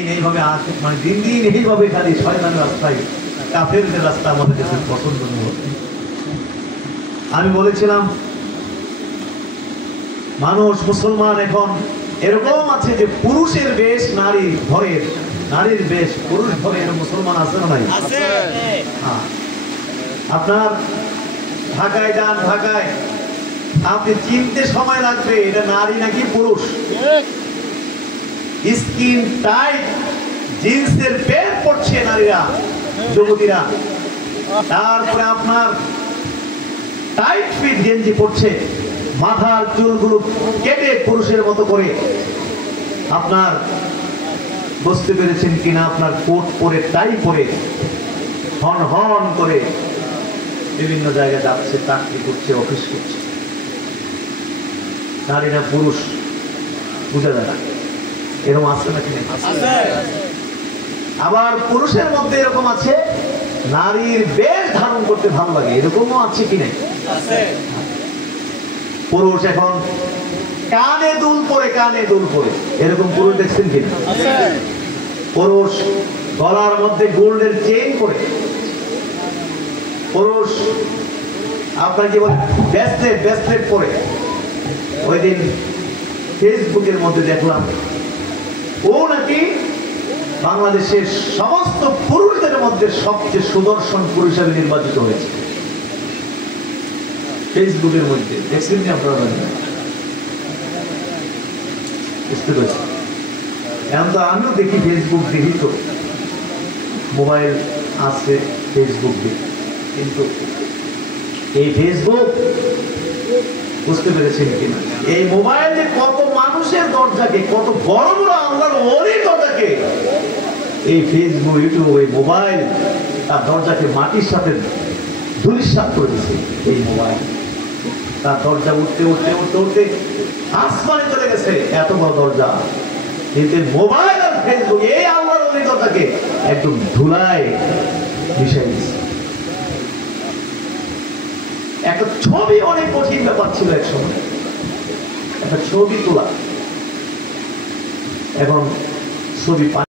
এইভাবে মানে দিন দিন এইভাবে খালি শয়তানের রাস্তায় কাফেরদের রাস্তা আমাদের কাছে পছন্দ নয়। আমি বলেছিলাম মানুষ মুসলমান এখন এরকম আছে যে পুরুষের বেশ নারী ধরের, নারীর বেশ পুরুষ ধরের মুসলমান আছে না নাই? আপনার ঢাকায় যান, ঢাকায় আপনি চিনতে সময় লাগবে এটা নারী নাকি পুরুষ। স্কিন টাইট জিন্সের প্যান্ট পরছে নারীরা, যুবতীরা। তারপরে আপনার টাইট ফিট গেঞ্জি পরছে, মাথার চুলগুলো কেটে পুরুষের মতো করে। আপনার বুঝতে পেরেছেন কিনা, আপনার কোট পরে টাই পরে হন হন করে বিভিন্ন জায়গায় যাচ্ছে, চাকরি করছে, অফিস করছে। নারীরা পুরুষ বুঝা যায় না, এরকম আছে নাকি? আবার পুরুষের মধ্যে এরকম আছে নারীর বেশ ধারণ করতে ভালো লাগে, এরকমও আছে কি নাই? পুরুষ এখন কানে দুল পরে, কানে দুল পরে, এরকম পুরুষ দেখছেন কিনা? পুরুষ গলার মধ্যে গোল্ডের চেইন পরে, পুরুষ আপনার কি বলে ব্রেসলেট, ব্রেসলেট পরে। ওই দিন ফেসবুকের মধ্যে দেখলাম ও নাকি বাংলাদেশের সমস্ত পুরুষদের মধ্যে সবচেয়ে সুদর্শন পুরুষ হিসেবে নির্বাচিত হয়েছে। ফেসবুকের মধ্যে দেখছেন কি আপনারা? বুঝতে পারছি। এখন তো আমিও দেখি ফেসবুক, দেখি তো মোবাইল আছে, ফেসবুক দেখি, কিন্তু এই ফেসবুক বুঝতে পেরেছেন কিনা, এই মোবাইলে কত মানুষের দরজাকে, কত বড় বড় আল্লাহর ওলির দরজাকে এই ফেসবুক, ইউটিউব, এই মোবাইল তার দরজাকে মাটির সাথে ধূলিসাৎ করে দিচ্ছে। এই মোবাইল তার দরজা উঠতে উঠতে উঠতে উঠতে আসমানে চলে গেছে, এত বড় দরজা। কিন্তু মোবাইল আর ফেসবুক এই আল্লাহর ওলির দরজাকে একদম ধুলায় মিশিয়ে দিচ্ছে। একটা ছবি অনেক কঠিন ব্যাপার ছিল এক সময়, একটা ছবি তোলা। এখন ছবি